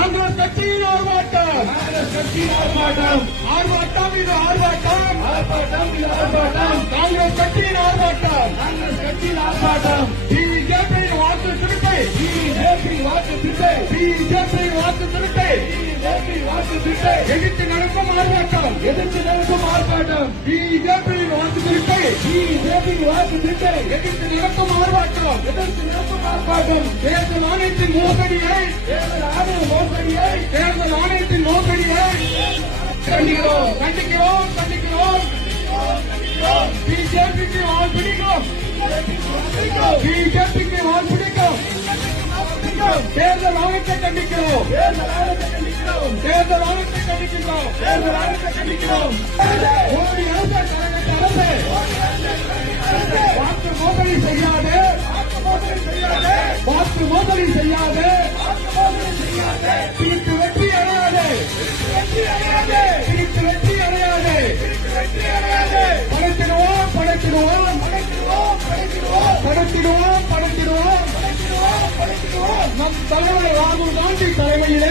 காங்கிரஸ் கட்சியின் ஆர்ப்பாட்டம், ஆர்ப்பாட்டம் இது ஆர்ப்பாட்டம், காங்கிரஸ் கட்சியின் ஆர்ப்பாட்டம், பிஜேபியின் வாக்கு திருட்டை, பிஜேபியின் வாக்கு திருட்டை எதிர்த்து நடக்கும் ஆர்ப்பாட்டம், பிஜேபியின் வாக்கு திருட்டை, எதிர்த்து நடக்கும் ஆர்ப்பாட்டம், தேர்தல் ஆணையத்தின் மோசடியை, தேர்தல் ஆணையத்தின் மோசடியை கண்டிக்கிறோம், கண்டிக்கிறோம், கண்டிக்கிறோம். பிஜேபிக்கு வால் பிடிக்கும், பிஜேபிக்கு வால் பிடிக்கும். தேர்தல் ஆணையத்தை கண்டிக்கிறோம், தேர்தல் ஆணையத்தை கண்டிக்கிறோம். மோடி அரசு, கழகத்து அரசு வாக்கு மோசடி செய்யாது, வாக்கு மோசடி செய்யாது, பிரித்து வெற்றி அடையாது, பிரித்து வெற்றி அடையாது. படைத்திடுவோம், படைத்திடுவோம், படைத்திடுவோம், படைத்திடுவோம். நம் தலைவர் ராகுல் காந்தி தலைமையிலே